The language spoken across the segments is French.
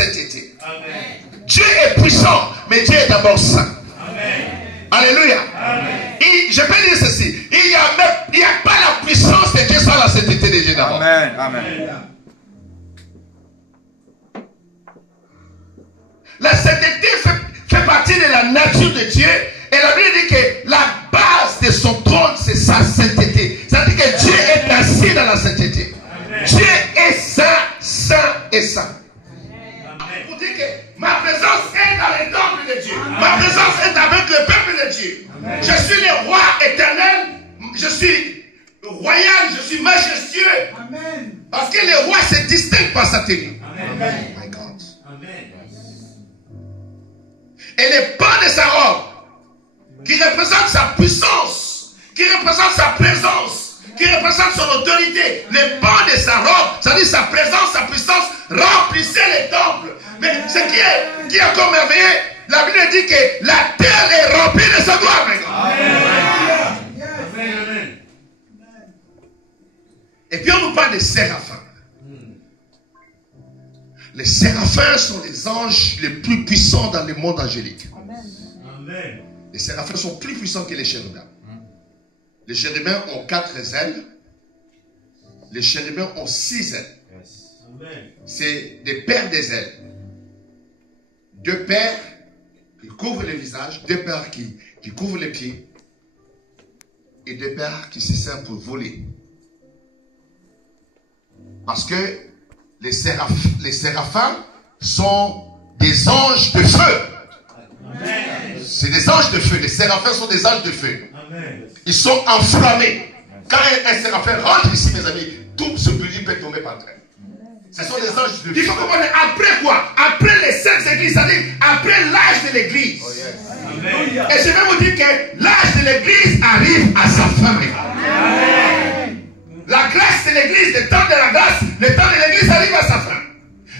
sainteté. Dieu est puissant, mais Dieu est d'abord saint. Alléluia. Et je peux dire ceci. Il n'y a pas la puissance de Dieu sans la sainteté de Dieu d'abord. Amen. Amen. La sainteté fait partie de la nature de Dieu. Et la Bible dit que la base de son trône, c'est sa sainteté. C'est-à-dire que Dieu est assis dans la sainteté. Dieu est saint, saint et saint. Pour dire que ma présence est dans les temples de Dieu. Ma présence est avec le peuple de Dieu. Je suis le roi éternel. Je suis royal. Je suis majestueux. Parce que le roi se distingue par sa tenue. My God. Et les pans de sa robe, qui représente sa puissance, qui représente sa présence, qui représente son autorité, les pans de sa robe, c'est-à-dire sa présence, sa puissance, remplissaient les temples. Mais ce qui est encore merveilleux, la Bible dit que la terre est remplie de sa gloire. Amen. Et puis on nous parle des séraphins. Les séraphins sont les anges les plus puissants dans le monde angélique. Amen. Les séraphins sont plus puissants que les chérubins. Les chérubins ont 4 ailes. Les chérubins ont 6 ailes. C'est des paires des ailes. 2 paires qui couvrent le visage, 2 paires qui couvrent les pieds et 2 paires qui se servent pour voler. Parce que les séraphins sont des anges de feu. C'est des anges de feu. Les séraphins sont des anges de feu. Ils sont enflammés. Quand un séraphin rentre ici, mes amis, tout ce building peut tomber par terre. Ce sont des anges de feu. Il faut comprendre après quoi? Après les 7 églises, c'est-à-dire après l'âge de l'église. Oh yes. Et je vais vous dire que l'âge de l'église arrive à sa fin. La grâce de l'église, le temps de la grâce, le temps de l'église arrive à sa fin.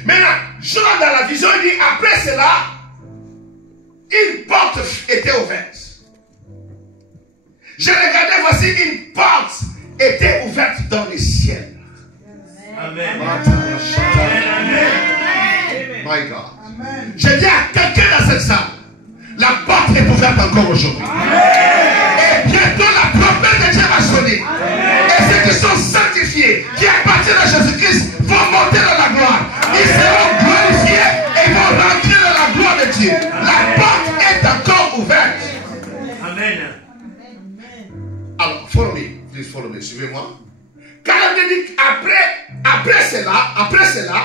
Maintenant, Jean dans la vision, il dit, après cela, une porte était ouverte. Je regardais, voici une porte était ouverte dans le ciel. Amen. My God. Je dis à quelqu'un dans cette salle, la porte est ouverte encore aujourd'hui. Et bientôt la trompette de Dieu va sonner. Et ceux qui sont sanctifiés, qui appartiennent à Jésus-Christ, vont monter dans la gloire. Ils seront glorifiés et vont rentrer dans la gloire de Dieu. La porte est encore ouverte. Amen. Alors, follow me. Please follow me. Suivez-moi. Quand on dit après cela,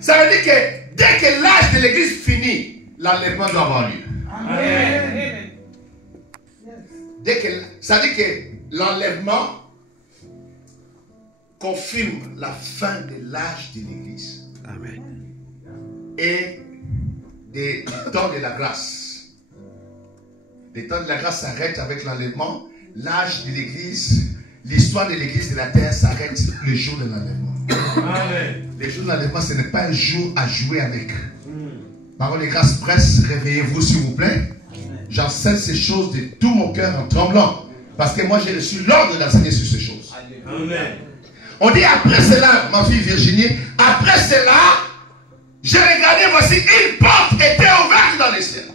ça veut dire que dès que l'âge de l'église finit, l'enlèvement doit avoir lieu. Amen. Ça veut dire que l'enlèvement confirme la fin de l'âge de l'église. Amen. Et des temps de la grâce. Les temps de la grâce s'arrêtent avec l'enlèvement. L'âge de l'église, l'histoire de l'église de la terre s'arrête le jour de l'enlèvement. Le jour de l'enlèvement, ce n'est pas un jour à jouer avec. Parole de grâce presse, réveillez-vous s'il vous plaît. J'enseigne ces choses de tout mon cœur en tremblant. Parce que moi j'ai reçu l'ordre d'enseigner sur ces choses. Amen. On dit après cela, ma fille Virginie, après cela, j'ai regardé, voici une porte était ouverte dans les cieux.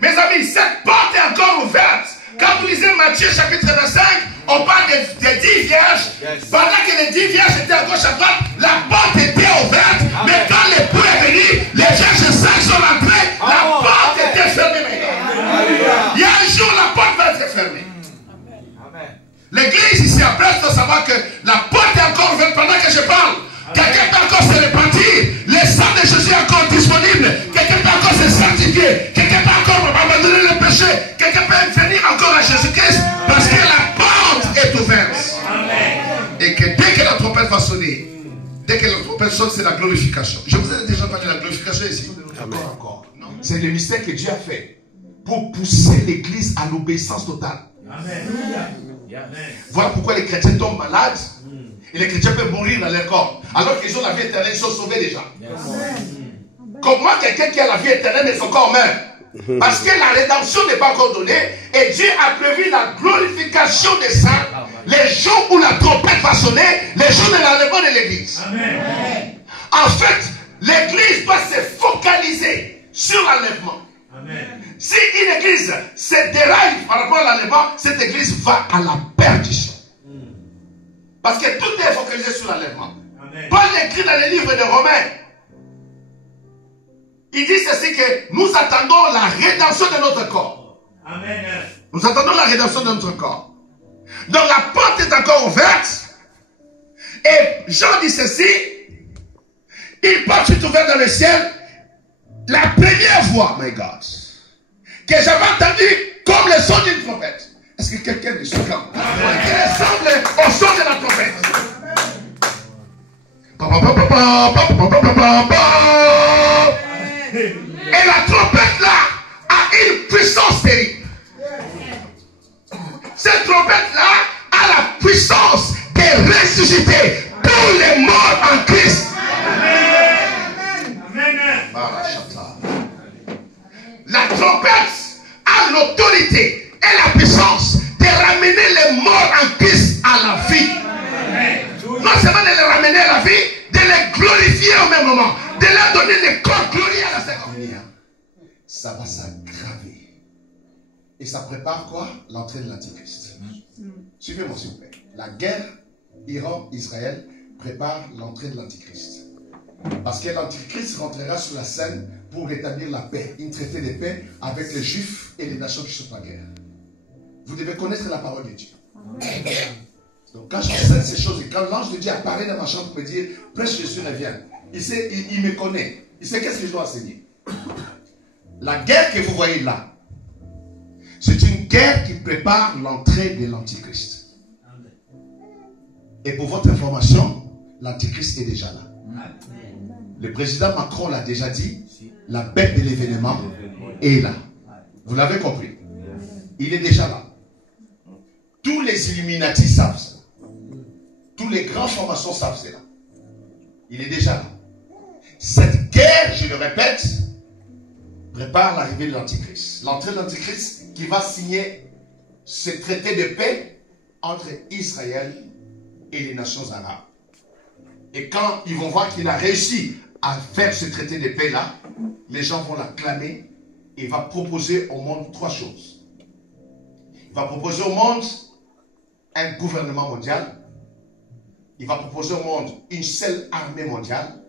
Mes amis, cette porte est encore ouverte. Quand vous lisez Matthieu chapitre 25, on parle des 10 vierges. Pendant que les 10 vierges étaient à gauche à droite, la porte était ouverte. Mais quand l'époux est venu, les vierges 5 sont rentrées, la porte était fermée. Il y a un jour, la porte va être fermée. L'église ici après doit savoir que la porte est encore ouverte pendant que je parle. Quelqu'un peut encore se repentir. Le sang de Jésus est encore disponible. Quelqu'un peut encore se sanctifier. Quelqu'un peut encore abandonner le péché. Quelqu'un peut venir encore à Jésus-Christ parce que la porte est ouverte. Amen. Et que dès que la trompette va sonner, dès que la trompette sonne, c'est la glorification. Je vous ai déjà parlé de la glorification ici. Encore. C'est le mystère que Dieu a fait pour pousser l'église à l'obéissance totale. Amen. Voilà pourquoi les chrétiens tombent malades. Et les chrétiens peuvent mourir dans leur corps. Alors qu'ils ont la vie éternelle, ils sont sauvés déjà. Comment quelqu'un qui a la vie éternelle mais son corps meurt? Parce que la rédemption n'est pas encore donnée. Et Dieu a prévu la glorification des saints. Les jours où la trompette va sonner, les jours de l'enlèvement de l'église. En fait, L'église doit se focaliser sur l'enlèvement. Si une église se déraille par rapport à l'enlèvement, cette église va à la perdition. Parce que tout est focalisé sur l'enlèvement. Paul écrit dans les livres de Romains. Il dit ceci que nous attendons la rédemption de notre corps. Amen. Nous attendons la rédemption de notre corps. Donc la porte est encore ouverte. Et Jean dit ceci. Une porte fut ouverte dans le ciel. La première voix, my God, que j'avais entendue comme le son d'une trompette. Est-ce que quelqu'un me suit comme qui ressemble au son de la trompette? Et la trompette là a une puissance terrible. Cette trompette là a la puissance de ressusciter tous les morts en Christ. La trompette a l'autorité et la puissance de ramener les morts en Christ à la vie. Non seulement de les ramener à la vie, de les glorifier au même moment, de leur donner les corps glorieux à la seconde. Ça va s'aggraver. Et ça prépare quoi? L'entrée de l'Antichrist. Suivez-moi s'il vous plaît. La guerre Iran-Israël prépare l'entrée de l'Antichrist. Parce que l'Antichrist rentrera sur la scène pour rétablir la paix, un traité de paix avec les Juifs et les nations qui sont en guerre. Vous devez connaître la parole de Dieu. Donc quand j'enseigne ces choses, et quand l'ange de Dieu apparaît dans ma chambre pour me dire, prêche Jésus revient, il me connaît. Il sait qu'est-ce que je dois enseigner. La guerre que vous voyez là, c'est une guerre qui prépare l'entrée de l'Antichrist. Et pour votre information, l'Antichrist est déjà là. Le président Macron l'a déjà dit, la bête de l'événement est là. Vous l'avez compris. Il est déjà là. Tous les Illuminati savent ça. Tous les grands formations savent cela. Il est déjà là. Cette guerre, je le répète, prépare l'arrivée de l'Antichrist. L'entrée de l'Antichrist qui va signer ce traité de paix entre Israël et les nations arabes. Et quand ils vont voir qu'il a réussi à faire ce traité de paix-là, les gens vont l'acclamer et il va proposer au monde trois choses. Il va proposer au monde un gouvernement mondial. Il va proposer au monde une seule armée mondiale.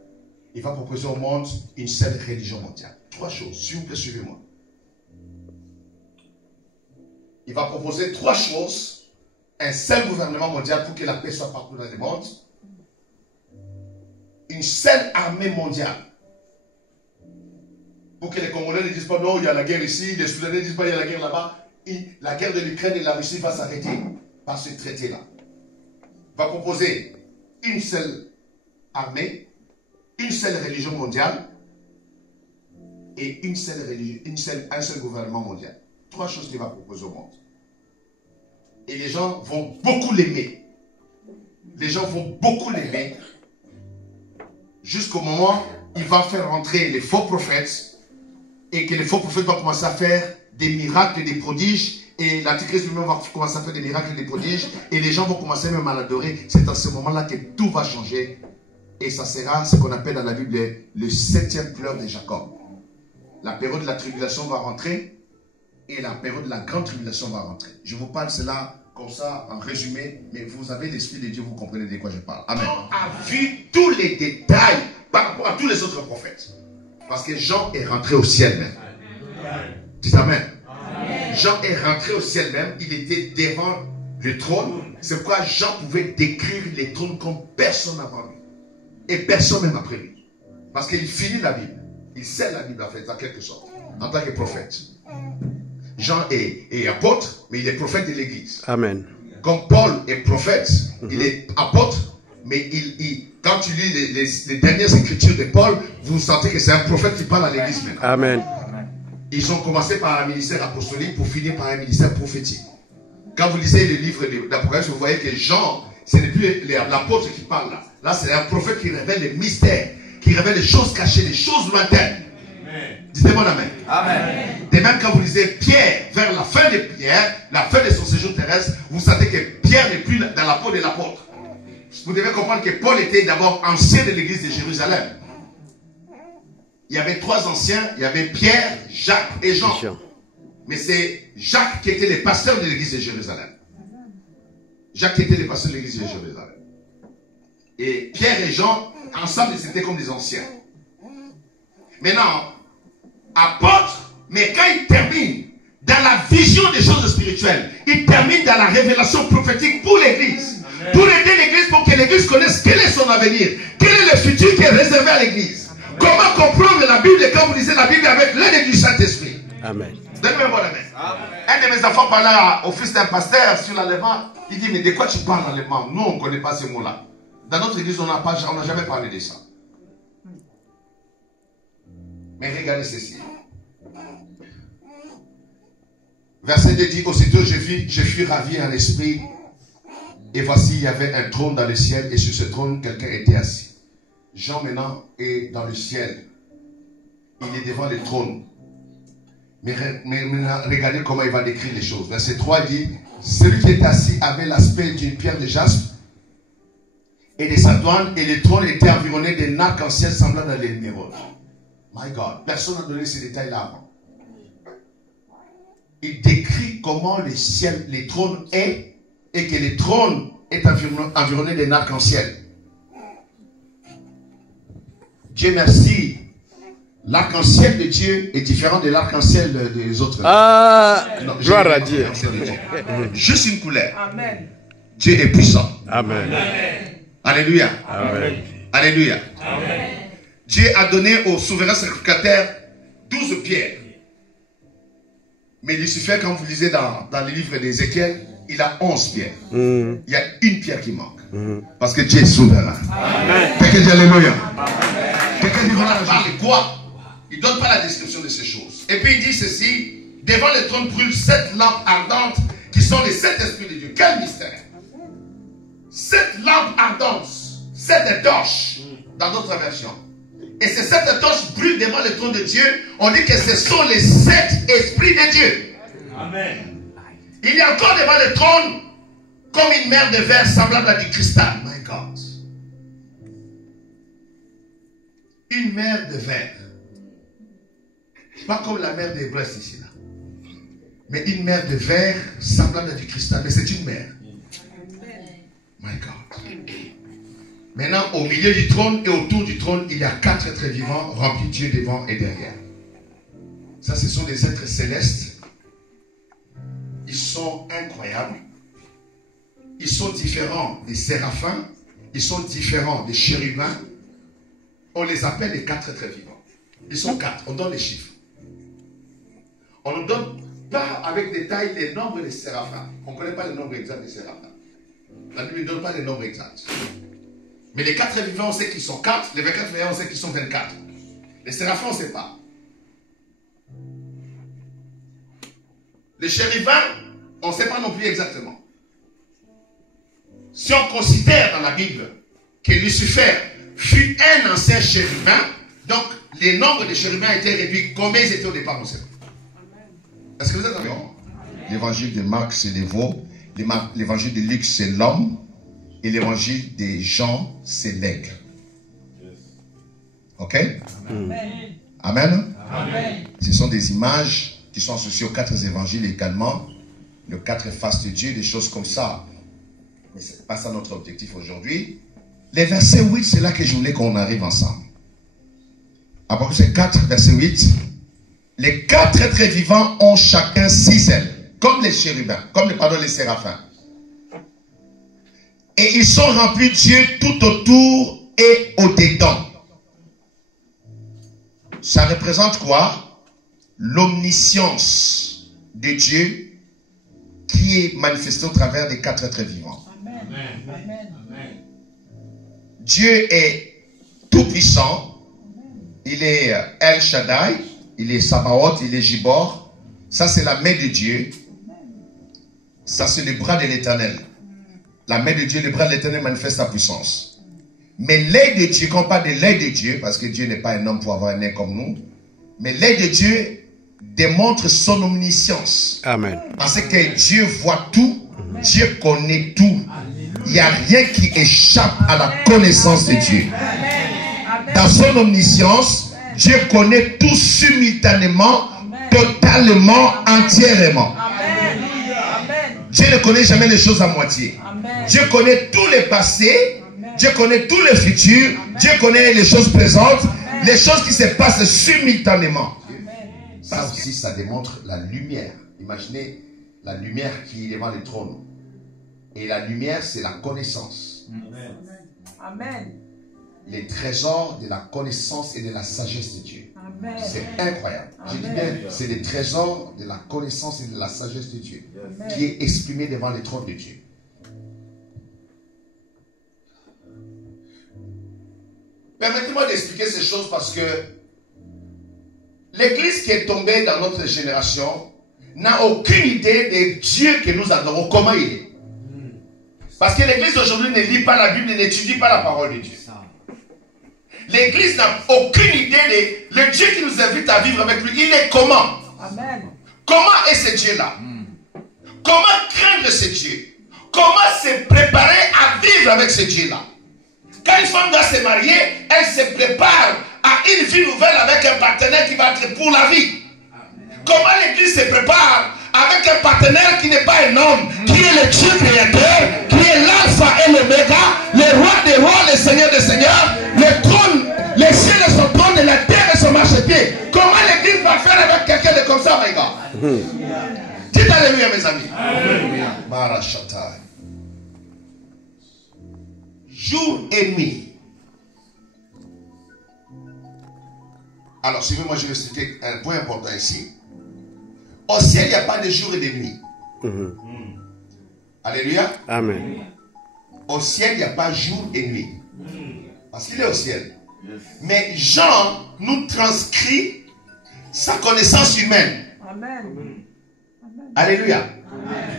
Il va proposer au monde une seule religion mondiale. Trois choses, s'il vous plaît, suivez-moi. Il va proposer trois choses. Un seul gouvernement mondial pour que la paix soit partout dans le monde. Une seule armée mondiale. Pour que les Congolais ne disent pas non, il y a la guerre ici, les Soudanais ne disent pas il y a la guerre là-bas. La guerre de l'Ukraine et de la Russie va s'arrêter par ce traité-là. Il va proposer une seule armée, une seule religion mondiale et un seul gouvernement mondial. Trois choses qu'il va proposer au monde. Et les gens vont beaucoup l'aimer. Les gens vont beaucoup l'aimer. Jusqu'au moment où il va faire rentrer les faux prophètes et que les faux prophètes vont commencer à faire des miracles et des prodiges et l'Antichrist lui-même va commencer à faire des miracles et des prodiges et les gens vont commencer même à l'adorer. C'est à ce moment-là que tout va changer et ça sera ce qu'on appelle dans la Bible le 7e pleur de Jacob. La période de la tribulation va rentrer et la période de la grande tribulation va rentrer. Je vous parle cela comme ça en résumé, mais vous avez l'Esprit de Dieu, vous comprenez de quoi je parle. Amen. Jean a vu tous les détails par rapport à tous les autres prophètes. Parce que Jean est rentré au ciel même. Dites Amen. Jean est rentré au ciel même, il était devant le trône. C'est pourquoi Jean pouvait décrire les trônes comme personne avant lui. Et personne même après lui. Parce qu'il finit la Bible. Il sait la Bible en fait, en quelque sorte, en tant que prophète. Jean est apôtre, mais il est prophète de l'Église. Amen. Comme Paul est prophète, il est apôtre, mais quand tu lis les dernières écritures de Paul, vous sentez que c'est un prophète qui parle à l'Église maintenant. Amen. Ils ont commencé par un ministère apostolique pour finir par un ministère prophétique. Quand vous lisez le livre d'Apocalypse, vous voyez que Jean, ce n'est plus l'apôtre qui parle là. Là, c'est un prophète qui révèle les mystères, qui révèle les choses cachées, les choses lointaines. Dites-moi amen. Amen. De même, quand vous lisez Pierre, vers la fin de Pierre, la fin de son séjour terrestre, vous savez que Pierre n'est plus dans la peau de l'apôtre. Vous devez comprendre que Paul était d'abord ancien de l'église de Jérusalem. il y avait 3 anciens, il y avait Pierre, Jacques et Jean. Mais c'est Jacques qui était le pasteur de l'église de Jérusalem. Jacques qui était le pasteur de l'église de Jérusalem. Et Pierre et Jean, ensemble, ils étaient comme des anciens. Maintenant, apôtre, mais quand il termine dans la vision des choses spirituelles, il termine dans la révélation prophétique pour l'église. Pour aider l'église, pour que l'église connaisse quel est son avenir, quel est le futur qui est réservé à l'église. Comment comprendre la Bible quand vous lisez la Bible avec l'aide du Saint-Esprit. Amen. Donnez-moi un bon amen. Un de mes enfants parlait au fils d'un pasteur sur l'allemand. Il dit, mais de quoi tu parles allemand? Nous, on ne connaît pas ces mots-là. Dans notre église, on n'a jamais parlé de ça. Mais regardez ceci. Verset 2 dit, aussitôt je fus ravi en esprit, et voici, il y avait un trône dans le ciel, et sur ce trône, quelqu'un était assis. Jean maintenant est dans le ciel. Il est devant le trône. Mais maintenant, regardez comment il va décrire les choses. Verset 3 dit, celui qui était assis avait l'aspect d'une pierre de jaspe et de sardoine, et le trône était environné d'un arc-en-ciel semblant à l'émeraude. My God, personne n'a donné ces détails-là avant. Il décrit comment le ciel, le trône est, et que le trône est environné d'un arc-en-ciel. Dieu merci. L'arc-en-ciel de Dieu est différent de l'arc-en-ciel des autres. Gloire à Dieu. Juste une couleur. Amen. Dieu est puissant. Amen. Alléluia. Amen. Alléluia. Amen. Dieu a donné au souverain sacrificateur 12 pierres. Mais Lucifer, quand vous lisez dans le livre d'Ézéchiel, il a 11 pierres. Il y a une pierre qui manque. Parce que Dieu est souverain. Quelqu'un dit Alléluia. Quelqu'un dit voilà, parle quoi? Il ne donne pas la description de ces choses. Et puis il dit ceci, devant le trône brûlent 7 lampes ardentes qui sont les 7 esprits de Dieu. Quel mystère! 7 lampes ardentes, 7 torches dans d'autres versions. Et ces 7 torches brûlent devant le trône de Dieu. On dit que ce sont les 7 esprits de Dieu. Amen. Il y a encore devant le trône comme une mer de verre semblable à du cristal. My God. Une mer de verre. Pas comme la mer des Brest ici là. Mais une mer de verre semblable à du cristal. Mais c'est une mer. My God. Maintenant, au milieu du trône et autour du trône, il y a 4 êtres vivants remplis de Dieu devant et derrière. Ça, ce sont des êtres célestes. Ils sont incroyables. Ils sont différents des séraphins. Ils sont différents des chérubins. On les appelle les 4 êtres vivants. Ils sont 4. On donne les chiffres. On ne donne pas avec détail les nombres des séraphins. On ne connaît pas le nombre exact des séraphins. La Bible ne donne pas les nombres exacts. Mais les 4 vivants, on sait qu'ils sont 4. Les 24 vivants, on sait qu'ils sont 24. Les séraphins, on ne sait pas. Les chérubins, on ne sait pas non plus exactement. Si on considère dans la Bible que Lucifer fut un ancien chérubin, donc les nombres de chérubins étaient réduits. Combien ils étaient au départ, on sait. Est-ce que vous êtes d'accord? L'évangile de Marc, c'est les veaux. L'évangile de Luc, c'est l'homme. Et l'évangile de Jean, c'est l'aigle. Ok? Amen. Amen. Amen. Ce sont des images qui sont associées aux 4 évangiles également. Les 4 faces de Dieu, des choses comme ça. Mais ce n'est pas ça notre objectif aujourd'hui. Les versets 8, c'est là que je voulais qu'on arrive ensemble. Apocalypse 4, verset 8. Les 4 êtres vivants ont chacun 6 ailes, comme les chérubins, les séraphins. Et ils sont remplis de Dieu tout autour et au-dedans. Ça représente quoi? L'omniscience de Dieu qui est manifestée au travers des 4 êtres vivants. Amen. Dieu est tout puissant. Il est El Shaddai. Il est Sabaoth. Il est Gibor. Ça, c'est la main de Dieu. Ça, c'est le bras de l'Éternel. La main de Dieu, le bras de l'Éternel manifeste sa puissance. Mais l'œil de Dieu, quand on parle de l'œil de Dieu, parce que Dieu n'est pas un homme pour avoir un œil comme nous, mais l'œil de Dieu démontre son omniscience. Amen. Parce que Dieu voit tout, Dieu connaît tout. Il n'y a rien qui échappe à la connaissance de Dieu. Dans son omniscience, Dieu connaît tout simultanément, totalement, entièrement. Dieu ne connaît jamais les choses à moitié. Dieu connaît tous les passés, Dieu connaît tous les futurs, Dieu connaît les choses présentes, les choses qui se passent simultanément. Ça aussi, ça démontre la lumière. Imaginez la lumière qui est devant le trône. Et la lumière, c'est la connaissance. Amen. Les trésors de la connaissance et de la sagesse de Dieu. C'est incroyable. Je dis bien, c'est les trésors de la connaissance et de la sagesse de Dieu qui est exprimé devant le trône de Dieu. Permettez-moi d'expliquer ces choses parce que l'église qui est tombée dans notre génération n'a aucune idée de Dieu que nous adorons, comment il est. Parce que l'église aujourd'hui ne lit pas la Bible, n'étudie pas la parole de Dieu. L'église n'a aucune idée de le Dieu qui nous invite à vivre avec lui. Il est comment? Amen. Comment est ce Dieu-là? Comment craindre ce Dieu? Comment se préparer à vivre avec ce Dieu-là? Quand une femme doit se marier, elle se prépare à une vie nouvelle avec un partenaire qui va être pour la vie. Comment l'église se prépare avec un partenaire qui n'est pas un homme, qui est le Dieu créateur, qui est l'alpha et l'oméga, le roi des rois, le seigneur des seigneurs, le trône, les cieux et son trône et la terre et son marchepied. Comment l'église va faire avec quelqu'un de comme ça, my God? Dites alléluia, mes amis. Marachata. Jour et nuit. Alors, suivez-moi, je vais expliquer un point important ici. Au ciel, il n'y a pas de jour et de nuit. Alléluia. Amen. Au ciel, il n'y a pas jour et nuit. Parce qu'il est au ciel. Mais Jean nous transcrit sa connaissance humaine. Amen. Alléluia.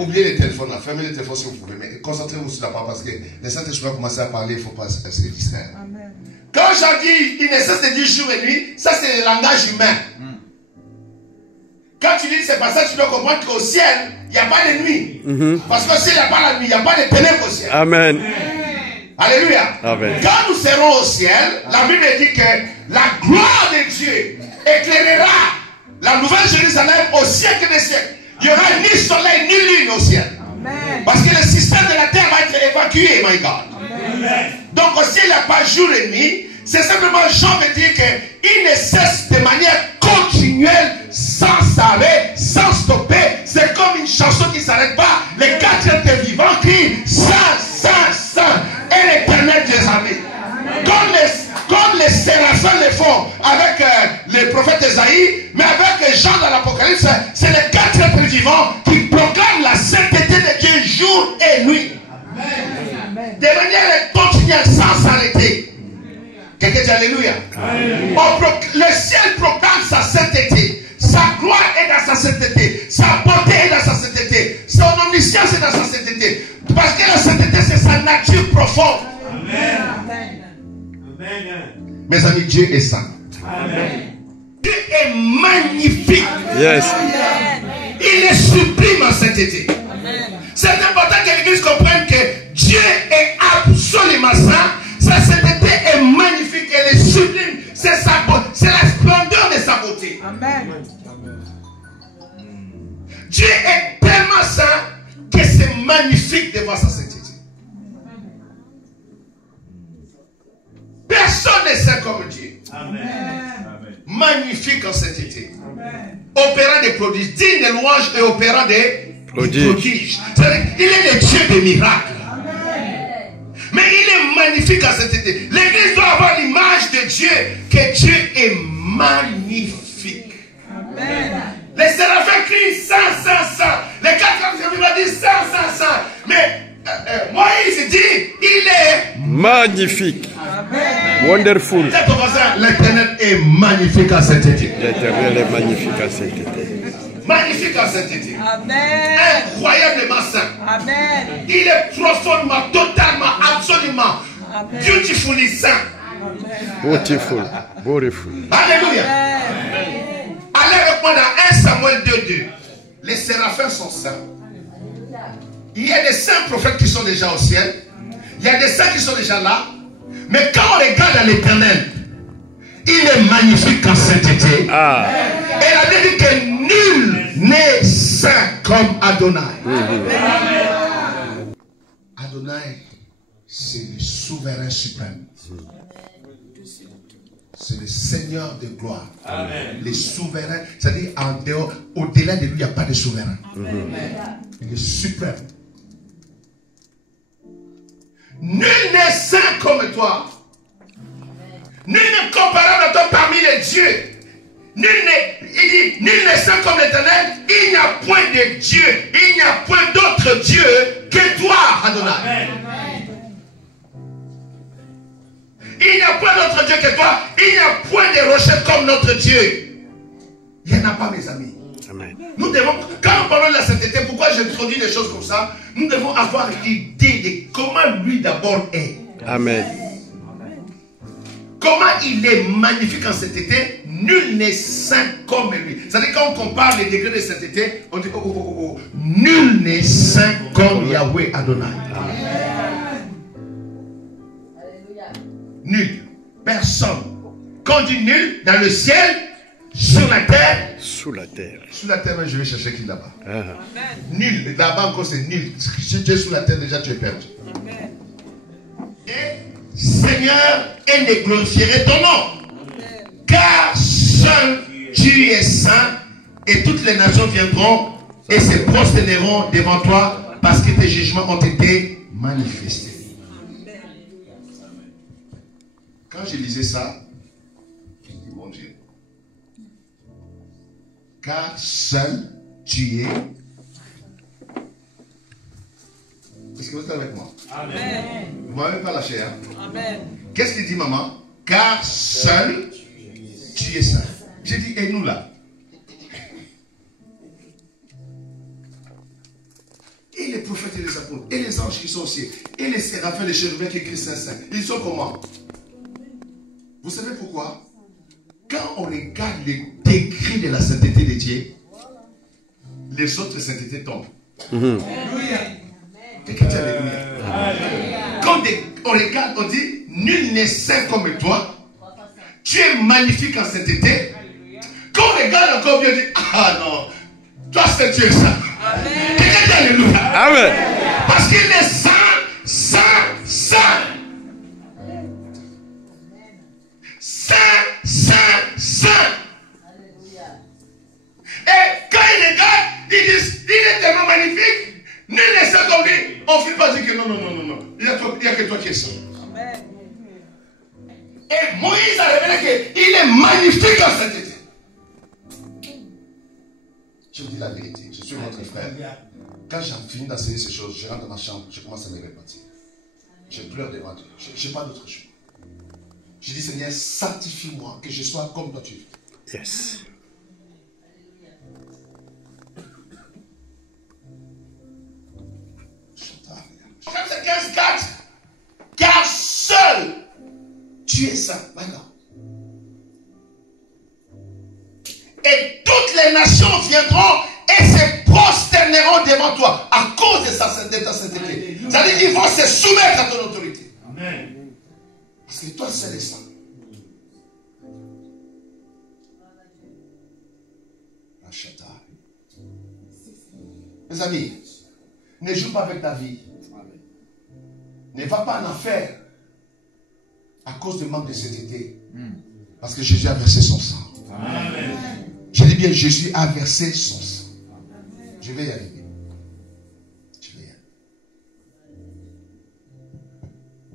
Oubliez les téléphones là. Fermez les téléphones si vous pouvez. Mais concentrez-vous sur la parole parce que les Saint-Esprit va commencer à parler. Il ne faut pas se distraire. Amen. Quand Jean dit, il ne cesse de dire jour et nuit, ça c'est le langage humain. Quand tu lis ces passages, tu dois comprendre qu'au ciel, il n'y a pas de nuit. Parce qu'au ciel, il n'y a pas la nuit, il n'y a pas de ténèbres au ciel. Amen. Alléluia. Amen. Quand nous serons au ciel, la Bible dit que la gloire de Dieu éclairera la nouvelle Jérusalem au siècle des siècles. Il n'y aura ni soleil ni lune au ciel. Amen. Parce que le système de la terre va être évacué, my God. Amen. Donc au ciel, il n'y a pas jour et nuit. C'est simplement Jean veut dire qu'il ne cesse de manière continuelle, sans arrêt, sans stopper. C'est comme une chanson qui ne s'arrête pas. Les quatre êtres vivants crient Saint, Saint, Saint, et l'Éternel des armées. Comme les séraphins le font avec le prophète Esaïe, mais avec Jean dans l'Apocalypse, c'est les quatre êtres vivants qui proclament la sainteté de Dieu jour et nuit. Amen. De manière continuelle, sans s'arrêter. Quelqu'un dit Alléluia. Le ciel proclame sa sainteté. Sa gloire est dans sa sainteté. Sa beauté est dans sa sainteté. Son omniscience est dans sa sainteté. Parce que la sainteté, c'est sa nature profonde. Amen. Mes amis, Dieu est saint. Amen. Dieu est magnifique. Yes. Il est sublime en sainteté. C'est important que l'Église comprenne que Dieu est absolument saint. Sa sainteté est magnifique, elle est sublime. C'est la splendeur de sa beauté. Amen. Dieu est tellement saint que c'est magnifique de voir sa sainteté. Personne n'est saint comme Dieu. Amen. Magnifique en sainteté. Opérant des prodiges, digne de louanges et opérant des prodiges. Il est le Dieu des miracles. Mais il est magnifique en sainteté. L'Église doit avoir l'image de Dieu, que Dieu est magnifique. Amen. Les séraphins crient Saint, Saint, Saint. Les quatre vivants disent Saint, Saint, Saint. Mais Moïse dit, il est magnifique. Amen. Wonderful. L'Éternel est magnifique en sainteté. L'Éternel est magnifique en sainteté. Magnifique en sainteté. Amen. Incroyablement saint. Amen. Il est profondément, totalement, absolument, Amen. beautifully saint. Beautiful. Beautiful. Alléluia. Amen. Allez avec moi dans 1 Samuel 2:2. Les séraphins sont saints. Il y a des saints prophètes qui sont déjà au ciel. Il y a des saints qui sont déjà là. Mais quand on regarde à l'Éternel, il est magnifique en sainteté. Ah. Et la Bible dit que nul n'est saint comme Adonai. Adonai, c'est le souverain suprême. C'est le Seigneur de gloire. Le souverain, c'est-à-dire en dehors, au-delà de lui, il n'y a pas de souverain. Il est suprême. Nul n'est saint comme toi. Nul n'est comparable à toi parmi les dieux. Il dit, nul n'est saint comme l'Éternel. Il n'y a point de Dieu. Il n'y a point d'autre Dieu que toi, Adonai. Il n'y a point d'autre Dieu que toi. Il n'y a point de rocher comme notre Dieu. Il n'y en a pas, mes amis. Amen. Nous devons, quand nous parlons de la sainteté, pourquoi j'introduis des choses comme ça? Nous devons avoir l'idée de comment lui d'abord est. Amen. Comment il est magnifique en sainteté, nul n'est saint comme lui. C'est-à-dire quand on compare les degrés de sainteté, on dit nul n'est saint comme Yahweh Adonai. Nul. Personne. Quand on dit nul, dans le ciel, sur la terre. Sous la terre. Sous la terre, je vais chercher qui là-bas. Ah. Nul. Là-bas encore c'est nul. Si tu es sous la terre, déjà tu es perdu. Et Seigneur, et ne glorifierai ton nom. Car seul tu es saint, et toutes les nations viendront et se prosterneront devant toi parce que tes jugements ont été manifestés. Quand je lisais ça, je dis mon Dieu. Car seul tu es. Est-ce que vous êtes avec moi? Amen. Vous ne m'avez pas lâché, hein? Amen. Qu'est-ce qu'il dit, maman? Car seul tu es saint. J'ai dit, et nous là? Et les prophètes et les apôtres, et les anges qui sont aussi, et les séraphins, les chérubins qui écrivent saint, saint, ils sont comment? Vous savez pourquoi? Quand on regarde les décrets de la sainteté de Dieu, les autres saintetés tombent. Quand on regarde, on dit, nul n'est saint comme toi. Tu es magnifique en sainteté. Quand on regarde encore bien, on dit, ah non, toi c'est Dieu saint. Quelqu'un dit alléluia. Amen. Parce qu'il est saint, saint, saint. Saint, saint, saint. Et quand il regarde, ils disent, il est tellement magnifique. Nul n'est saint comme lui. On ne finit pas dire que non, non, non, non, non. Il n'y a que toi qui es saint. Et Moïse a révélé qu'il est magnifique en sainteté. Je vous dis la vérité. Je suis votre frère. Quand j'ai fini d'enseigner ces choses, je rentre dans ma chambre, je commence à me repentir. Je pleure devant Dieu. Je n'ai pas d'autre choix. Je dis, Seigneur, sanctifie-moi, que je sois comme toi tu es. Yes. C'est 15-4. Car seul tu es saint. Maintenant. Et toutes les nations viendront et se prosterneront devant toi à cause de ta sainteté. C'est-à-dire qu'ils vont se soumettre à ton autorité. Amen. Parce que toi seul es saint. Mes amis, ne joue pas avec ta vie. Ne va pas en enfer à cause du manque de sainteté. Parce que Jésus a versé son sang. Amen. Je dis bien, Jésus a versé son sang. Je vais y arriver. Je vais y arriver.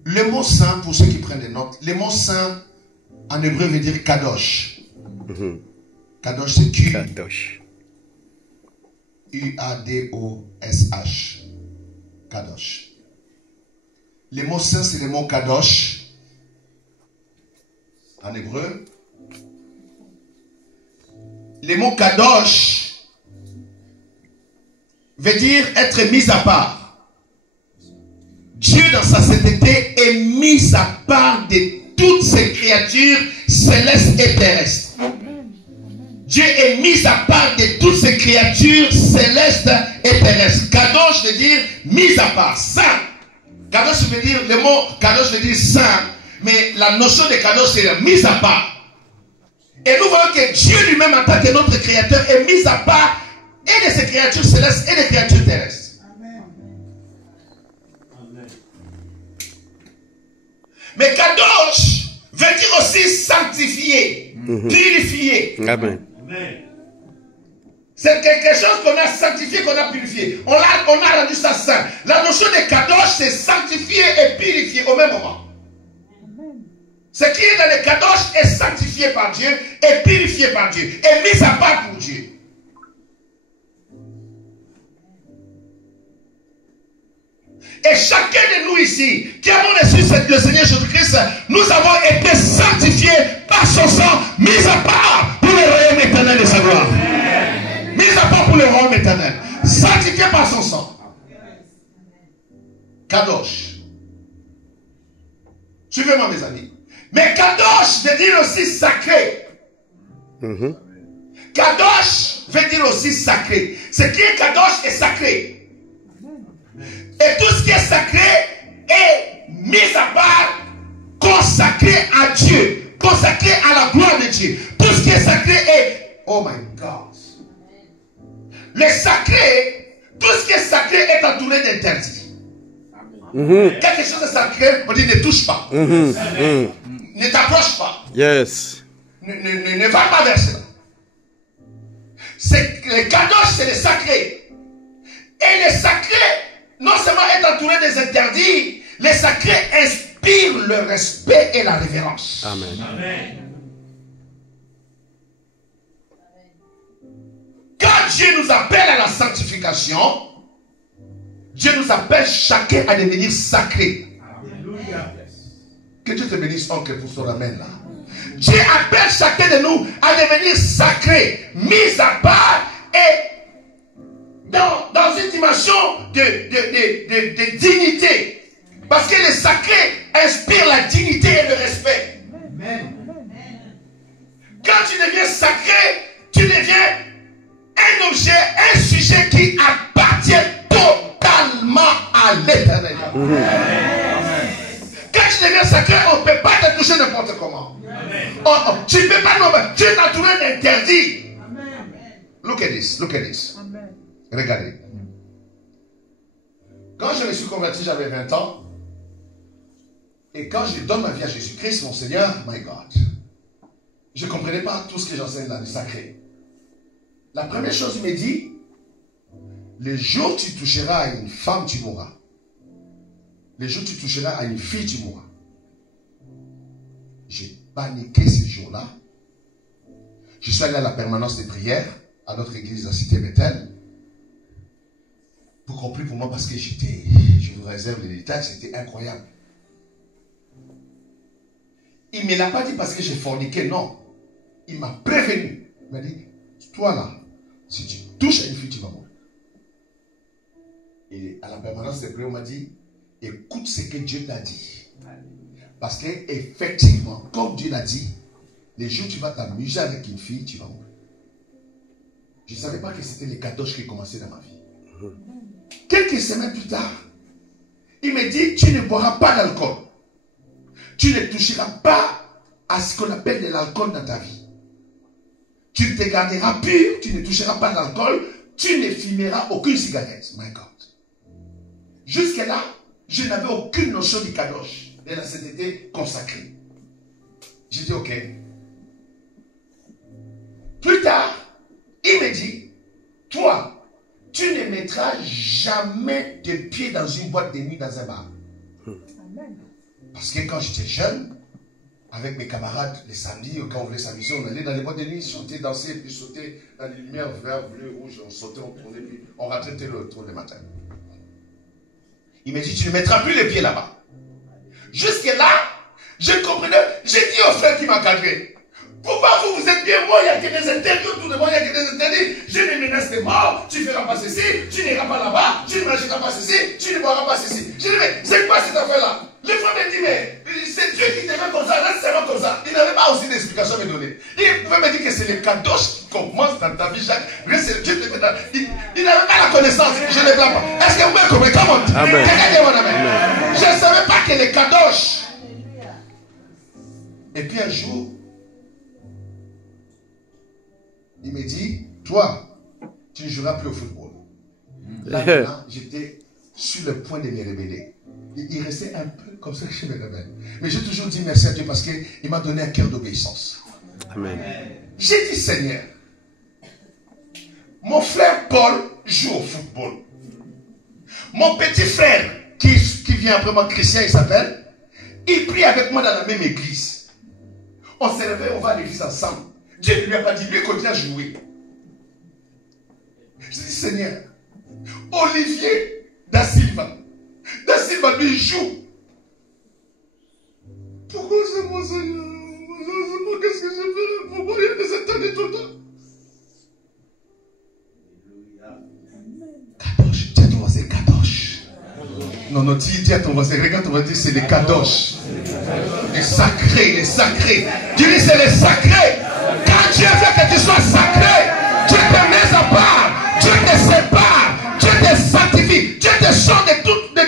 Le mot saint, pour ceux qui prennent des notes, le mot saint en hébreu veut dire kadosh. Kadosh, c'est Q. Kadosh. U-A-D-O-S-H. Kadosh. Le mot saint, c'est le mot kadosh. En hébreu. Le mot kadosh veut dire être mis à part. Dieu, dans sa sainteté, est mis à part de toutes ces créatures célestes et terrestres. Dieu est mis à part de toutes ces créatures célestes et terrestres. Kadosh veut dire mis à part, saint. Kadosh veut dire, le mot kadosh veut dire saint, mais la notion de kadosh c'est mise à part. Et nous voyons que Dieu lui-même, en tant que notre créateur, est mis à part et de ses créatures célestes et des créatures terrestres. Amen. Mais Kadosh veut dire aussi sanctifié, purifié. Amen. Amen. C'est quelque chose qu'on a sanctifié, qu'on a purifié. On a rendu ça saint. La notion de Kadosh, c'est sanctifié et purifié au même moment. Ce qui est dans le Kadosh est sanctifié par Dieu, et purifié par Dieu, et mis à part pour Dieu. Et chacun de nous ici, qui avons reçu le Seigneur Jésus-Christ, nous avons été sanctifiés par son sang, mis à part pour le royaume éternel de sa gloire. Mis à part pour le royaume éternel. Sanctifiés par son sang. Kadosh. Suivez-moi, mes amis. Mais Kadosh veut dire aussi sacré. Kadosh veut dire aussi sacré. Ce qui est Kadosh est sacré. Et tout ce qui est sacré est mis à part, consacré à Dieu, consacré à la gloire de Dieu. Tout ce qui est sacré est... Oh my God. Le sacré, tout ce qui est sacré est entouré d'interdits. Quelque chose de sacré, on dit ne touche pas. Ne t'approche pas. Yes. Ne va pas vers cela. Le Kadosh, c'est le sacré. Et le sacré, non seulement est entouré des interdits, le sacré inspire le respect et la révérence. Amen. Amen. Quand Dieu nous appelle à la sanctification, Dieu nous appelle chacun à devenir sacré. Alléluia. Que Dieu te bénisse, oncle, pour son amen là. Dieu appelle chacun de nous à devenir sacré, mis à part et dans une dimension de dignité. Parce que le sacré inspire la dignité et le respect. Amen. Quand tu deviens sacré, tu deviens un objet, un sujet qui appartient totalement à l'éternel. Quand tu deviens sacré, on ne peut pas te toucher n'importe comment. Tu ne peux pas nommer. Tu es entouré d'interdits. Look at this, look at this. Regardez. Quand je me suis converti, j'avais 20 ans. Et quand je donne ma vie à Jésus-Christ, mon Seigneur, my God, je ne comprenais pas tout ce que j'enseigne dans le sacré. La première chose, il m'a dit, le jour où tu toucheras à une femme, tu mourras. Le jour où tu toucheras à une fille, tu mourras. J'ai paniqué ce jour-là. Je suis allé à la permanence des prières, à notre église à Cité Bethel. Pour compris pour moi, parce que je vous réserve les détails, c'était incroyable. Il ne me l'a pas dit parce que j'ai forniqué, non. Il m'a prévenu. Il m'a dit, toi là, si tu touches à une fille, tu vas mourir. Et à la permanence des prières, on m'a dit, écoute ce que Dieu t'a dit. Parce que effectivement, comme Dieu l'a dit, les jours où tu vas t'amuser avec une fille, tu vas mourir. Je ne savais pas que c'était les Kadosh qui commençaient dans ma vie. Quelques semaines plus tard, il me dit, tu ne boiras pas d'alcool. Tu ne toucheras pas à ce qu'on appelle de l'alcool dans ta vie. Tu te garderas pur, tu ne toucheras pas d'alcool, tu ne fumeras aucune cigarette. My God. Jusque-là, je n'avais aucune notion du Kadosh, de la sainteté consacrée. J'ai dit, ok. Plus tard, il me dit, toi, tu ne mettras jamais de pied dans une boîte de nuit dans un bar. Parce que quand j'étais jeune, avec mes camarades, les samedis, quand on voulait s'amuser, on allait dans les boîtes de nuit, chanter, danser, puis sauter dans les lumières vert, bleu, rouge, on sautait, on tournait, puis on rentrait le tour le matin. Il m'a dit, tu ne mettras plus les pieds là-bas. Jusque-là, je comprenais, j'ai dit au frère qui m'a cadré, pourquoi vous êtes bien, moi, il n'y a que des interdits autour de moi, il n'y a que des interdits. Je ne menace de mort, tu ne feras pas ceci, tu n'iras pas là-bas, tu ne mangeras pas ceci, tu ne boiras pas ceci. Je dis, mais c'est quoi cette affaire-là? Le frère me dit, mais c'est Dieu qui te met comme ça, reste seulement comme ça. Il n'avait pas aussi d'explication à me donner. Il pouvait me dire que c'est le Kadosh qui commence dans ta vie, Jacques. C'est Dieu qui te met dans... Il n'avait pas la connaissance, je ne le blâme pas. Est-ce que vous pouvez comprendre? Comment? Je ne savais pas que le Kadosh. Et puis un jour, il me dit, toi, tu ne joueras plus au football. Là, maintenant, j'étais sur le point de me révéler. Il restait un peu comme ça que je me révèle. Mais j'ai toujours dit merci à Dieu parce qu'il m'a donné un cœur d'obéissance. Amen. J'ai dit, Seigneur, mon frère Paul joue au football. Mon petit frère, qui vient après moi, Christian, il s'appelle, il prie avec moi dans la même église. On se réveille, on va à l'église ensemble. Dieu ne lui a pas dit, lui continue à jouer. Je dis, Seigneur, Olivier Da Silva, lui joue. Pourquoi c'est moi, Seigneur? Qu'est-ce que je fais? Pourquoi il y a des éternels tout le temps? Kadosh, dis à ton voisin, Kadosh. Non, dis à ton voisin, regarde ton voisin, c'est les Kadosh. Les sacrés, les sacrés. Tu dis c'est les sacrés. Quand Dieu veut que tu sois sacré, Dieu te met à part, Dieu te sépare, Dieu te sanctifie, Dieu te sort de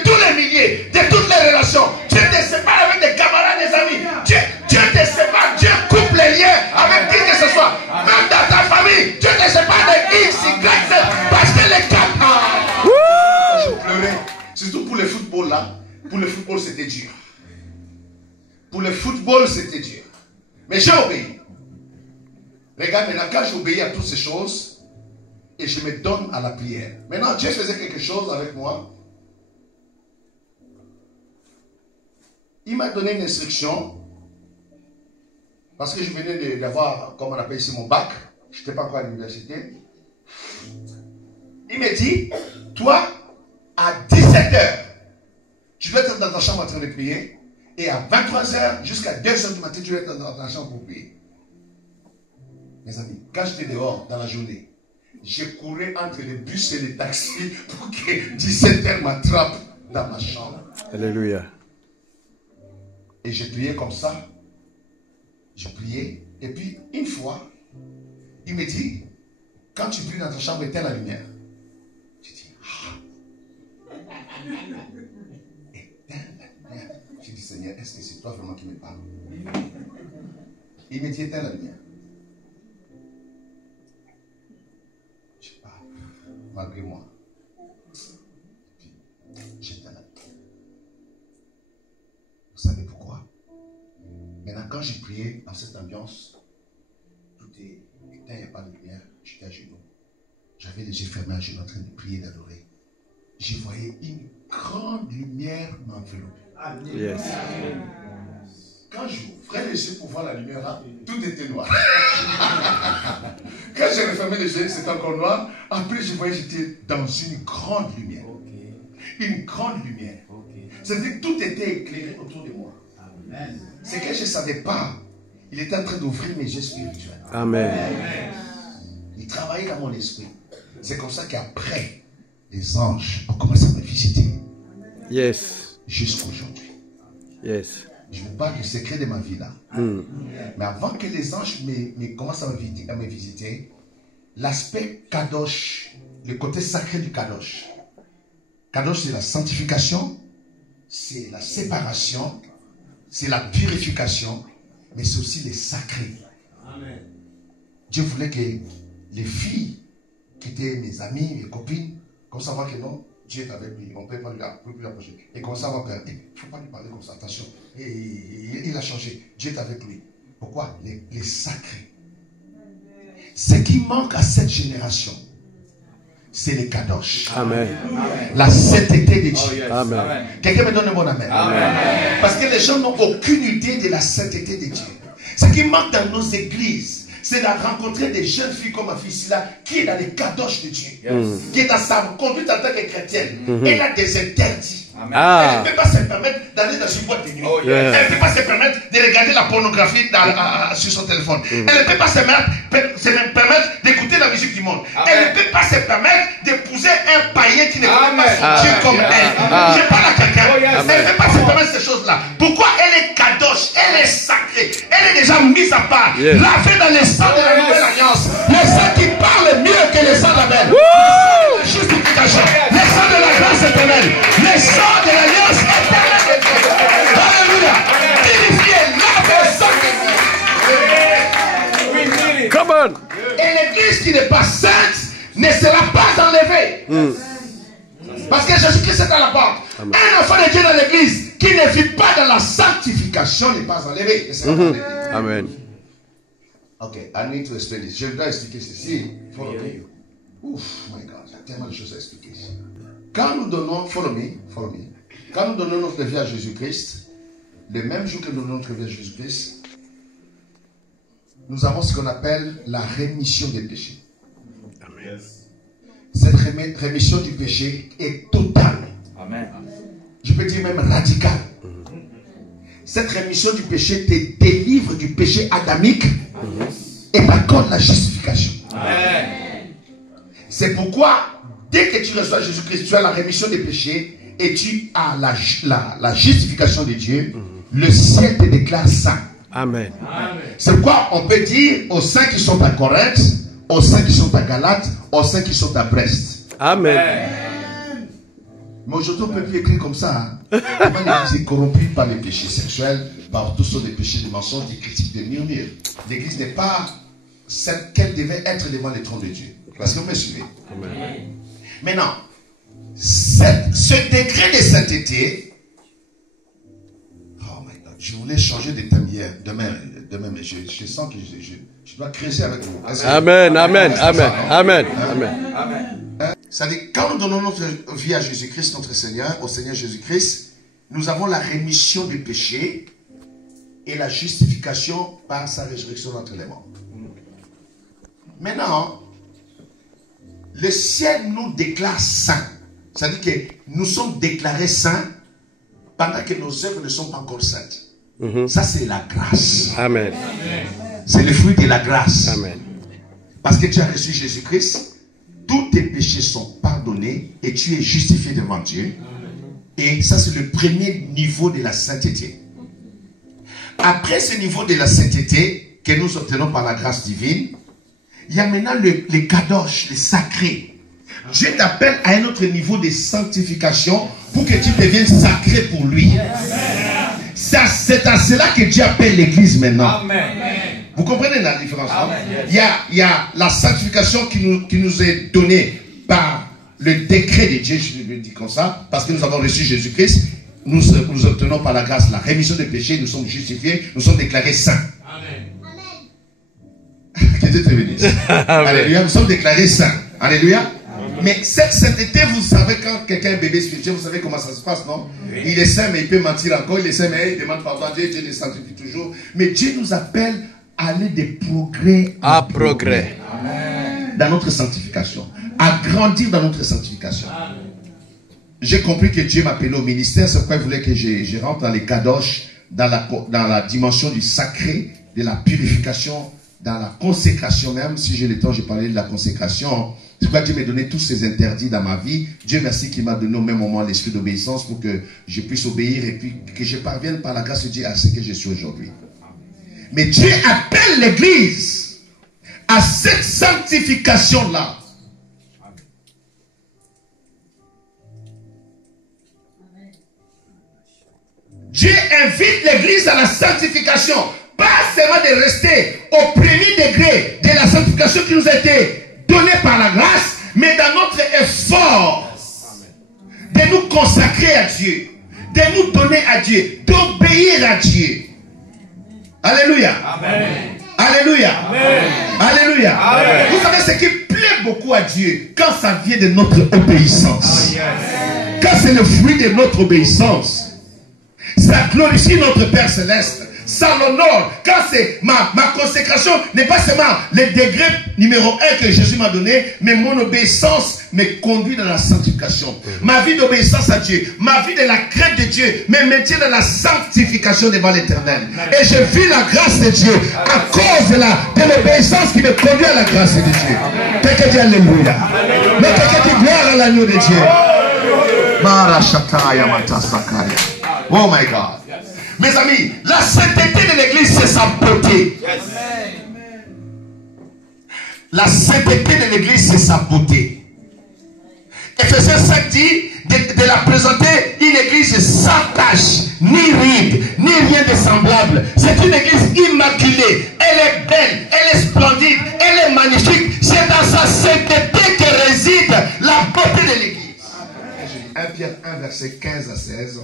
tous les milliers, de toutes les relations. Dieu te sépare avec des camarades, des amis. Dieu te sépare, Dieu coupe les liens avec qui que ce soit. Même dans ta famille, Dieu te sépare de X, Y, Z, parce que les camarades. Je pleurais, surtout pour le football là. Pour le football, c'était dur. Pour le football, c'était dur. Mais j'ai obéi. Regarde, maintenant, quand j'obéis à toutes ces choses, et je me donne à la prière. Maintenant, Dieu faisait quelque chose avec moi. Il m'a donné une instruction. Parce que je venais d'avoir, comme on appelle ici, mon bac. Je n'étais pas encore à l'université. Il m'a dit, toi, à 17h, tu dois être dans ta chambre en train de prier. Et à 23h jusqu'à 2h du matin, tu dois être dans ta chambre pour prier. Mes amis, quand j'étais dehors dans la journée, je courais entre les bus et les taxis pour que 17h m'attrape dans ma chambre. Alléluia. Et je priais comme ça. Je priais. Et puis, une fois, il me dit, quand tu pries dans ta chambre, éteins la lumière. Je dis, éteins la lumière. Je dis, Seigneur, est-ce que c'est toi vraiment qui me parles? Il me dit, éteins la lumière. Je parle, malgré moi. Et puis, j'éteins la lumière. Vous savez pourquoi? Maintenant, quand j'ai prié dans cette ambiance, tout est éteint, il n'y a pas de lumière, j'étais à genoux. J'avais les yeux fermés à genoux en train de prier, d'adorer. Je voyais une grande lumière m'envelopper. Yes. Quand j'ouvrais les yeux pour voir la lumière là, tout était noir. Quand j'ai refermé les yeux, c'était encore noir. Après, je voyais que j'étais dans une grande lumière. Une grande lumière. C'est-à-dire que tout était éclairé autour de moi. C'est que je ne savais pas. Il était en train d'ouvrir mes yeux spirituels. Amen. Il travaillait dans mon esprit. C'est comme ça qu'après, les anges ont commencé à me visiter. Yes. Jusqu'aujourd'hui. Yes. Je vous parle du secret de ma vie là. Mais avant que les anges commencent à me visiter, l'aspect Kadosh, le côté sacré du Kadosh. Kadosh, c'est la sanctification, c'est la séparation, c'est la purification, mais c'est aussi les sacrés. Amen. Dieu voulait que les filles qui étaient mes amies, mes copines, comme ça, voir que non, Dieu est avec lui, on ne peut pas lui approcher. Et comme ça, voir que, il ne faut pas lui parler comme ça, attention. Et il a changé, Dieu est avec lui. Pourquoi? Les sacrés. Ce qui manque à cette génération, c'est les kadosh. Amen. La sainteté de Dieu. Amen. Quelqu'un me donne un bon amen. Amen. Parce que les gens n'ont aucune idée de la sainteté de Dieu. Ce qui manque dans nos églises, c'est de rencontrer des jeunes filles comme ma fille ici là, qui est dans les kadosh de Dieu, qui est dans sa conduite en tant que chrétienne. Elle a des interdits. Elle ne peut pas se permettre d'aller dans une boîte de nuit. Elle ne peut pas se permettre de regarder la pornographie sur son téléphone. Elle ne peut pas se permettre d'écouter la musique du monde. Elle ne peut pas se permettre d'épouser un païen qui ne connaît pas Dieu comme elle. Je parle à quelqu'un. Elle ne peut pas se permettre ces choses-là. Pourquoi? Elle est kadosh, elle est sacrée, elle est déjà mise à part, lavée dans le sang de la nouvelle alliance. Le sang qui parle mieux que le sang d'Abel. Justification. Le sang de la grâce éternelle. Le sang de l'alliance éternelle. Alléluia. Purifié, lavé, sanctifié. Come on. Et l'église ne sera pas enlevé. Parce que Jésus-Christ est à la porte. Amen. Un enfant de Dieu dans l'église qui ne vit pas dans la sanctification n'est pas enlevé. Il sera enlevé. Amen. Ok, I need to explain this. Je dois expliquer ceci. Follow me. Ouf, my God, il y a tellement de choses à expliquer. Quand nous donnons, follow me. Quand nous donnons notre vie à Jésus-Christ, le même jour que nous donnons notre vie à Jésus-Christ, nous avons ce qu'on appelle la rémission des péchés. Amen. Cette rémission du péché est totale. Amen. Je peux dire même radicale. Cette rémission du péché te délivre du péché adamique et t'accorde la justification. Amen. C'est pourquoi, dès que tu reçois Jésus-Christ, tu as la rémission des péchés et tu as la justification de Dieu. Le ciel te déclare saint. Amen. C'est pourquoi on peut dire aux saints qui sont à Corinthe, aux saints qui sont à Galate, aux saints qui sont à Brest. Amen. Mais aujourd'hui, on ne peut plus écrire comme ça. Comment l'église est corrompue par les péchés sexuels, par tous sortes de péchés, de mensonges, des critiques, des murmures. L'église n'est pas celle qu'elle devait être devant le trône de Dieu. Parce que vous me suivez. Amen. Maintenant, ce degré de sainteté, oh my God, je voulais changer de thème hier, demain, mais je sens que je dois creuser avec vous. Amen. Amen. Amen. Amen. Amen. C'est-à-dire, quand nous donnons notre vie à Jésus-Christ, notre Seigneur, au Seigneur Jésus-Christ, nous avons la rémission des péchés et la justification par sa résurrection d'entre les morts. Maintenant, le ciel nous déclare saints. C'est-à-dire que nous sommes déclarés saints pendant que nos œuvres ne sont pas encore saintes. Ça, c'est la grâce. Amen. C'est le fruit de la grâce. Amen. Parce que tu as reçu Jésus-Christ, tous tes péchés sont pardonnés et tu es justifié devant Dieu. Et ça, c'est le premier niveau de la sainteté. Après ce niveau de la sainteté que nous obtenons par la grâce divine, il y a maintenant les kadosh, les sacrés. Dieu t'appelle à un autre niveau de sanctification pour que tu deviennes sacré pour lui. C'est à cela que Dieu appelle l'église maintenant. Amen. Vous comprenez la différence? Il y a la sanctification qui nous est donnée par le décret de Dieu, je le dis comme ça, parce que nous avons reçu Jésus-Christ. Nous obtenons par la grâce la rémission des péchés, nous sommes justifiés, nous sommes déclarés saints. Amen. Que Dieu te bénisse. Alléluia, nous sommes déclarés saints. Alléluia. Mais cette sainteté, vous savez, quand quelqu'un est bébé spirituel, vous savez comment ça se passe, non? Oui. Il est saint, mais il peut mentir encore. Il est saint, mais il demande pardon à Dieu. Dieu le sanctifie toujours. Mais Dieu nous appelle à aller de progrès à progrès. Dans notre sanctification. À grandir dans notre sanctification. J'ai compris que Dieu m'appelait au ministère. C'est pourquoi il voulait que je rentre dans les kadosh, dans la dimension du sacré, de la purification, dans la consécration même. Si j'ai le temps, je parlais de la consécration. C'est pourquoi Dieu m'a donné tous ces interdits dans ma vie. Dieu merci qu'il m'a donné au même moment l'esprit d'obéissance pour que je puisse obéir et puis que je parvienne par la grâce de Dieu à ce que je suis aujourd'hui. Mais Dieu appelle l'église à cette sanctification-là. Dieu invite l'église à la sanctification. Pas seulement de rester au premier degré de la sanctification qui nous a été donnée par la grâce, mais dans notre effort de nous consacrer à Dieu, de nous donner à Dieu, d'obéir à Dieu. Alléluia. Amen. Alléluia. Amen. Alléluia. Amen. Vous savez ce qui plaît beaucoup à Dieu quand ça vient de notre obéissance. Quand c'est le fruit de notre obéissance, ça glorifie notre Père Céleste. Ça l'honore. Quand c'est ma consécration n'est pas seulement le degré numéro 1 que Jésus m'a donné, mais mon obéissance me conduit dans la sanctification. Ma vie d'obéissance à Dieu, ma vie de la crainte de Dieu me maintient dans la sanctification devant l'Éternel. Et je vis la grâce de Dieu à cause de l'obéissance qui me conduit à la grâce de Dieu. Quelqu'un dit Alléluia. Mais quelqu'un dit gloire à l'agneau de Dieu. Oh my God. Mes amis, la sainteté de l'église, c'est sa beauté. La sainteté de l'église, c'est sa beauté. Ephésiens 5 dit de la présenter une église sans tache, ni ride, ni rien de semblable. C'est une église immaculée. Elle est belle, elle est splendide, elle est magnifique. C'est dans sa sainteté que réside la beauté de l'église. 1 Pierre 1, verset 15 à 16.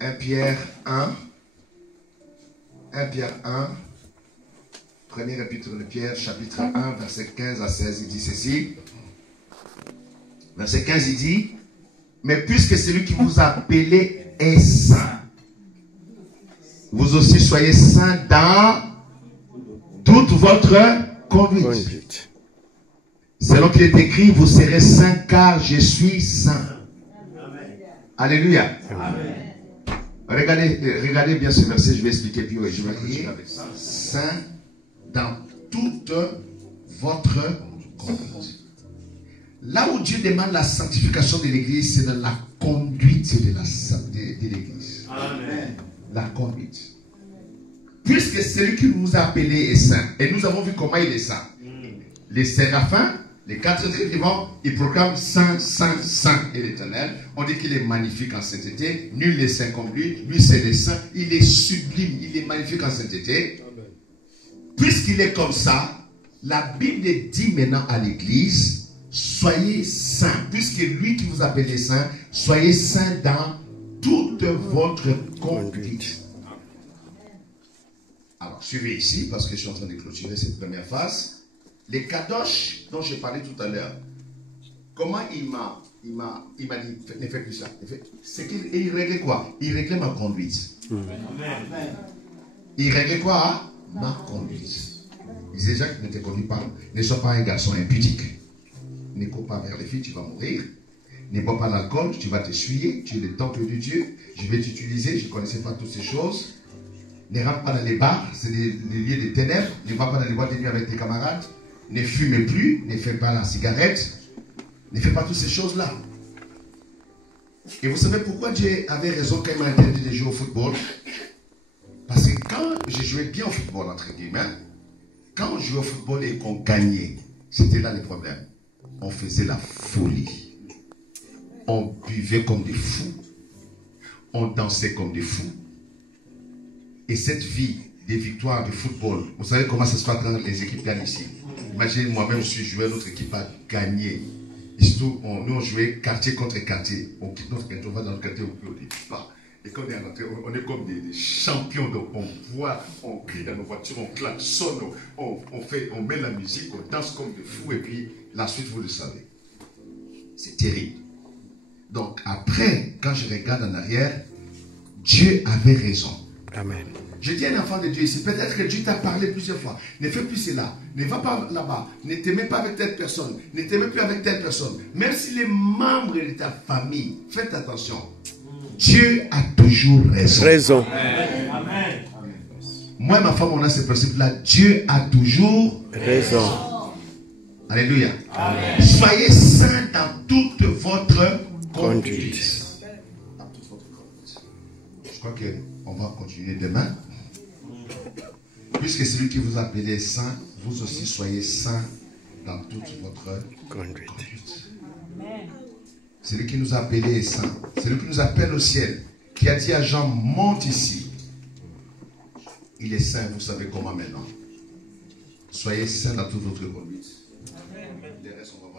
1 Pierre 1. 1 Pierre 1. Premier épître de Pierre, chapitre 1, verset 15 à 16. Il dit ceci. Verset 15, il dit, mais puisque celui qui vous a appelé est saint, vous aussi soyez saints dans toute votre conduite. Selon qu'il est écrit, vous serez saints car je suis saint. Alléluia. Regardez bien ce verset, je vais expliquer, puis je vais continuer avec ça. Saint dans toute votre conduite. Là où Dieu demande la sanctification de l'église, c'est dans la conduite de l'église. Amen. La conduite. Puisque celui qui nous a appelés est saint, et nous avons vu comment il est saint. Les séraphins, les 4 êtres vivants, ils proclament saint, saint, saint et l'éternel. On dit qu'il est magnifique en sainteté. Nul n'est saint comme lui. Lui, c'est le saint. Il est sublime. Il est magnifique en sainteté. Puisqu'il est comme ça, la Bible dit maintenant à l'église, soyez saints, puisque lui qui vous appelle saint, soyez saints dans toute votre conduite. Alors, suivez ici, parce que je suis en train de clôturer cette première phase. Les kadosh dont j'ai parlé tout à l'heure, comment il m'a dit, ne fais plus ça. C'est qu'il réglait quoi? Il réglait ma conduite. Il réglait quoi? Ma conduite. Il disait, Jacques, ne te conduis pas, ne sois pas un garçon impudique. Ne cours pas vers les filles, tu vas mourir. Ne bois pas l'alcool, tu vas t'essuyer. Tu es le temple de Dieu. Je vais t'utiliser. Je ne connaissais pas toutes ces choses. Ne rentre pas dans les bars, c'est les lieux de ténèbres. Ne va pas dans les boîtes de nuit avec tes camarades. Ne fume plus. Ne fais pas la cigarette. Ne fais pas toutes ces choses-là. Et vous savez pourquoi Dieu avait raison quand il m'a interdit de jouer au football? Parce que quand je jouais bien au football, entre guillemets, quand on jouait au football et qu'on gagnait, c'était là le problème. On faisait la folie. On buvait comme des fous. On dansait comme des fous. Et cette vie des victoires de football, vous savez comment ça se passe quand les équipes gagnent ici? Imaginez moi-même, je suis joueur, notre équipe a gagné. Et surtout, nous on jouait quartier contre quartier. On quitte notre quartier, on va dans le quartier où on ne dit pas. Et quand on est rentré, on est comme des champions. Donc on voit, on crie dans nos voitures, on klaxonne, on met la musique, on danse comme des fous. Et puis la suite, vous le savez. C'est terrible. Donc après, quand je regarde en arrière, Dieu avait raison. Amen. Je dis à un enfant de Dieu ici, peut-être que Dieu t'a parlé plusieurs fois. Ne fais plus cela. Ne va pas là-bas. Ne te mets pas avec telle personne. Ne te mets plus avec telle personne. Même si les membres de ta famille, faites attention. Dieu a toujours raison. Amen. Moi et ma femme, on a ce principe-là. Dieu a toujours raison. Alléluia. Amen. Soyez saints dans toute votre conduite. Je crois qu'on va continuer demain. Puisque celui qui vous appelle est saint, vous aussi soyez saints dans toute votre conduite. Celui qui nous a appelés est saint. Celui qui nous appelle au ciel, qui a dit à Jean, monte ici. Il est saint, vous savez comment maintenant. Soyez saints dans toute votre conduite. Les restes, on va